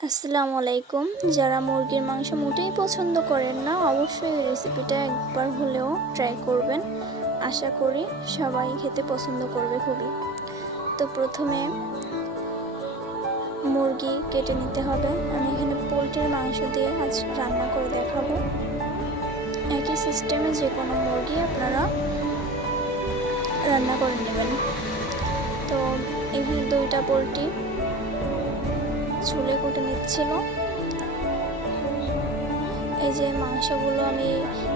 আসসালামু আলাইকুম। যারা মুরগির মাংস মোটেই পছন্দ করেন না, অবশ্যই এই রেসিপিটা একবার হলেও ট্রাই করবেন। আশা করি সবাই খেতে পছন্দ করবে খুবই। তো প্রথমে মুরগি কেটে নিতে হবে। আমি এখানে পোলট্রির মাংস দিয়ে আজ রান্না করে দেখাবো। একই সিস্টেমে যে কোনো মুরগি আপনারা রান্না করে নেবেন। তো এখানে 2টা পোলট্রি ছুলে কুটে নিচ্ছিল। এই যে মাংসগুলো আমি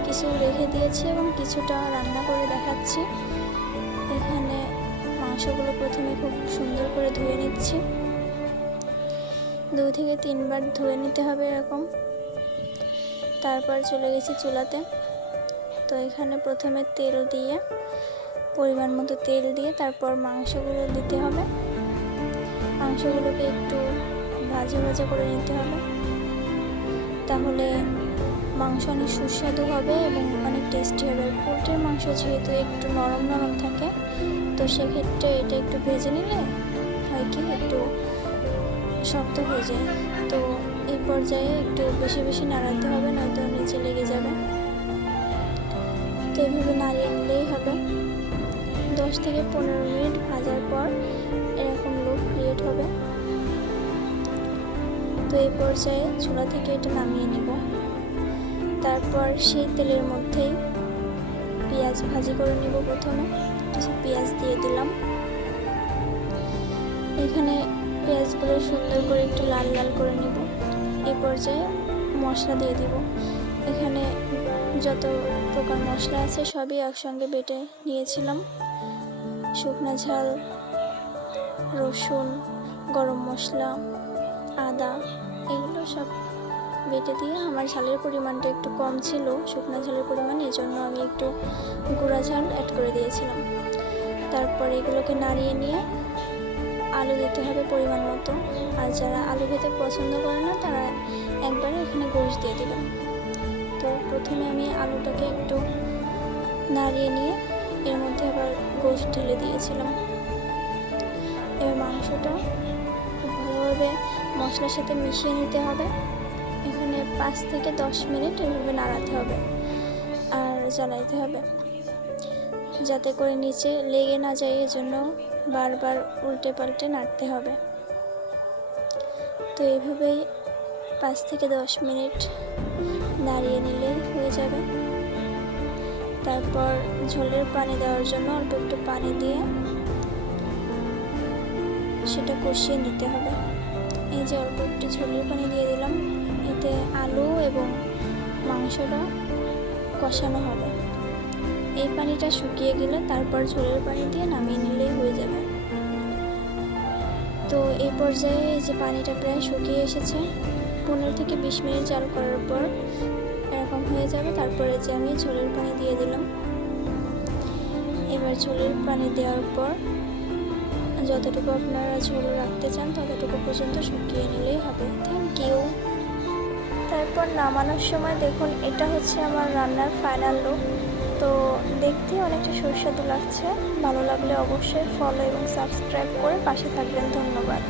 কিছু রেখে দিয়েছি এবং কিছুটা রান্না করে দেখাচ্ছি। এখানে মাংসগুলো প্রথমে খুব সুন্দর করে ধুয়ে নিচ্ছি। 2 থেকে 3 বার ধুয়ে নিতে হবে এরকম। তারপর চলে গেছি চুলাতে। তো এখানে প্রথমে তেল দিয়ে, পরিমাণ মতো তেল দিয়ে তারপর মাংসগুলো দিতে হবে। মাংসগুলোকে একটু ভাজা ভাজা করে নিতে হবে, তাহলে মাংস অনেক সুস্বাদু হবে এবং অনেক টেস্টি হবে। পোলট্রির মাংস যেহেতু একটু নরম নরম থাকে, তো সেক্ষেত্রে এটা একটু ভেজে নিলে হয় কি একটু শক্ত হয়ে যায়। তো এই পর্যায়ে একটু বেশি বেশি নাড়াতে হবে, নয়তো নিচে লেগে যাবে। তো এইভাবে নাড়িয়ে নিলেই হবে। 10 থেকে 15 মিনিট ভাজার পর এরকম লুক ক্রিয়েট হবে। তো এই পর্যায়ে চুলা থেকে এটা নামিয়ে নেব। তারপর সেই তেলের মধ্যেই পেঁয়াজ ভাজি করে নেব। প্রথমে কিছু পেঁয়াজ দিয়ে দিলাম। এখানে পেঁয়াজগুলো সুন্দর করে একটু লাল লাল করে নেব। এই পর্যায়ে মশলা দিয়ে দিব। এখানে যত প্রকার মশলা আছে সবই একসঙ্গে বেটে নিয়েছিলাম। শুকনো ঝাল, রসুন, গরম মশলা, আদা, এগুলো সব বেটে দিয়ে, আমার ঝালের পরিমাণটা একটু কম ছিল, শুকনো ঝালের পরিমাণ, এই জন্য আমি একটু গুঁড়া ঝাল অ্যাড করে দিয়েছিলাম। তারপর এগুলোকে নাড়িয়ে নিয়ে আলু দিতে হবে পরিমাণ মতো। আর যারা আলু খেতে পছন্দ করে না, তারা একবারে এখানে গোশ দিয়ে দেবেন। তো প্রথমে আমি আলুটাকে একটু নাড়িয়ে নিয়ে এর মধ্যে আবার গোশ ঢেলে দিয়েছিলাম। এবার মাংসটা খুব ভালোভাবে মশলার সাথে মিশিয়ে নিতে হবে। এখানে 5 থেকে 10 মিনিট এভাবে নাড়াতে হবে আর জ্বালাইতে হবে, যাতে করে নিচে লেগে না যায়। এজন্য বারবার উল্টে পাল্টে নাড়তে হবে। তো এইভাবেই 5 থেকে 10 মিনিট নাড়িয়ে নিলেই হয়ে যাবে। তারপর ঝোলের পানি দেওয়ার জন্য অল্প একটু পানি দিয়ে সেটা কষিয়ে নিতে হবে। এই যে অল্প একটু ঝোলের পানি দিয়ে দিলাম, এতে আলু এবং মাংসটা কষানো হবে। এই পানিটা শুকিয়ে গেলে তারপর ঝোলের পানি দিয়ে নামিয়ে নিলেই হয়ে যাবে। তো এই পর্যায়ে এই যে পানিটা প্রায় শুকিয়ে এসেছে, 15 থেকে 20 মিনিট জাল করার পর এরকম হয়ে যাবে। তারপরে যে আমি ঝোলের পানি দিয়ে দিলাম। এবার ঝোলের পানি দেওয়ার পর যতটুকু আপনারা ঝোল রাখতে চান ততটুকু পর্যন্ত শুকিয়ে নিলেই হবে। Thank you. তারপর নামানোর সময় দেখুন, এটা হচ্ছে আমার রান্নার ফাইনাল লুক। তো দেখতে অনেকটা সুস্বাদু লাগছে। ভালো লাগলে অবশ্যই ফলো এবং সাবস্ক্রাইব করে পাশে থাকবেন। ধন্যবাদ।